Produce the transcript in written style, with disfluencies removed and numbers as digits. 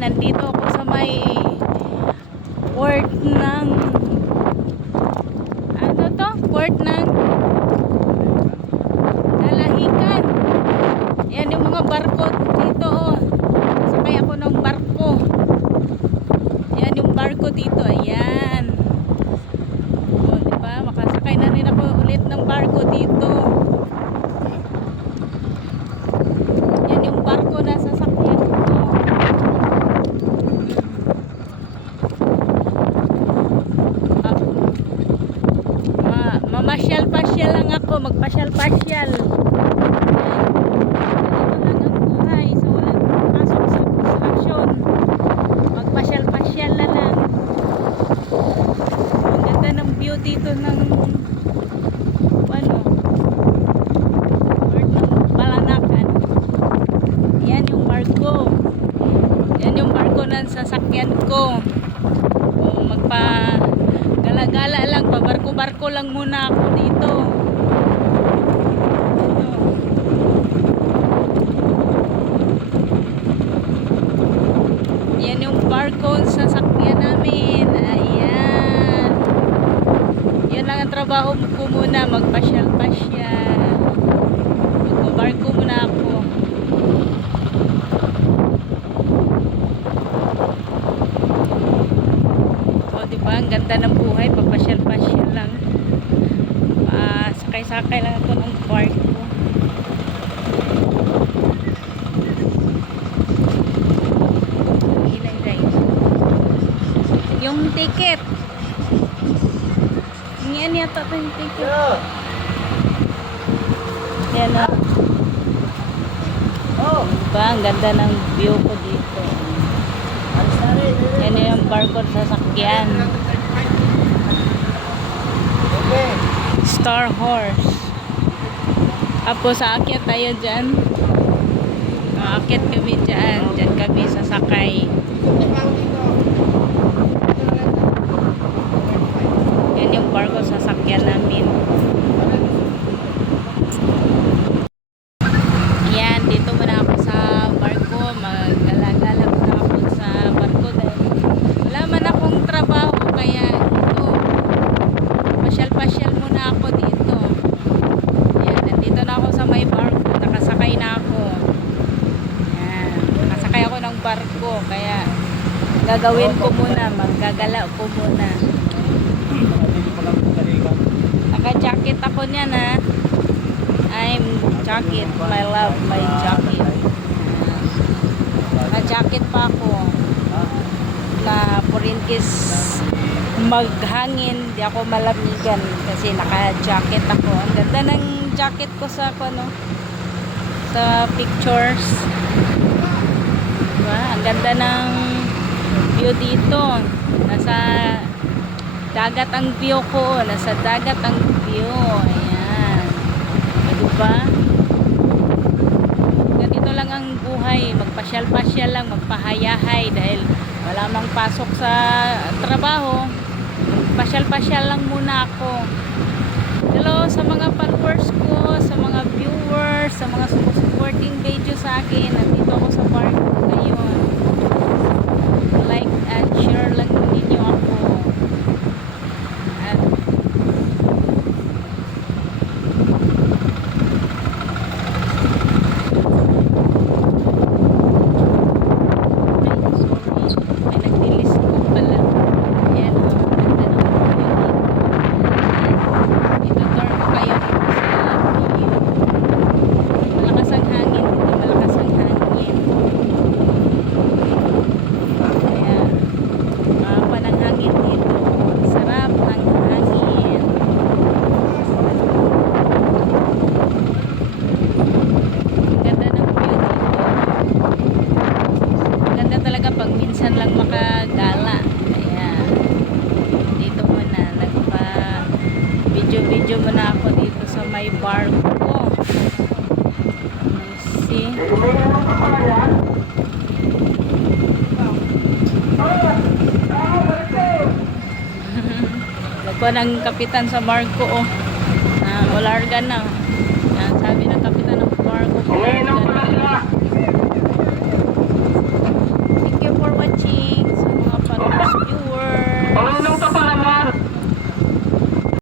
nandito ako sa may port ng ano to? Port ng Dalahican. Yan yung mga barko dito, oh. Sakay ako ng barko. Yan yung barko dito, ayan. O, diba? Makasakay na rin ako ulit ng barko dito. Yan yung barko na sasakyan ko. Mamasyal-pasyal lang ako, magpasyal-pasyal. Dito ng ano Port ng Balanacan. Yan yung barko. Yan yung barko ng sasakyan ko. O, magpa gala-gala lang, pabarko-barko lang muna ako dito. Yan yung barko sasakyan namin. Ayan. Yan lang ang trabaho ko muna, magpasyal-pasyal. Magbabarko muna ako. O, diba? Ang ganda ng buhay, papasyal-pasyal lang. Sakay-sakay lang ako ng barko. Ilan guys? Yung ticket. Yan yata ito yung ticket. Yan o. Diba? Ang ganda ng view ko dito. Yan yung barko sa sasakyan. Star Horse. Tapos aakyat tayo dyan. Aakyat kami dyan. Dyan kami sasakay. Yan yung barko sasakyan namin. Yan, dito muna ako sa barko. Magala-gala muna ako sa barko dahil wala man akong trabaho, kaya ito, pasyal-pasyal muna ako dito. Yan, nandito na ako sa may barko. Nakasakay na ako. Yan, nakasakay ako ng barko, kaya gagawin ko muna, maggagala ko muna. Naka-jacket ako niyan, ha. I'm jacket, my love, my jacket. Naka-jacket pa ako na for in case maghangin, di ako malamigan kasi naka-jacket ako. Ang ganda ng jacket ko sa ano, sa pictures. Diba? Ang ganda ng view dito. Nasa dagat ang view ko. Nasa dagat ang view. Ayan. Diba? Ganito lang ang buhay. Magpasyal-pasyal lang. Magpahayahay. Dahil wala mang pasok sa trabaho. Pasyal-pasyal lang muna ako. Hello sa mga followers ko, sa mga viewers, sa mga supporting video sa akin. Nandito ako sa barko ngayon. Like and share lang ninyo ako. Pag minsan lang makagala. Ayan. Dito muna. Nagpa-video muna ako dito sa may barko. See? Nagpo ng kapitan sa barko, oh. Ulargan na. Yan, sabi ng kapitan ng barko.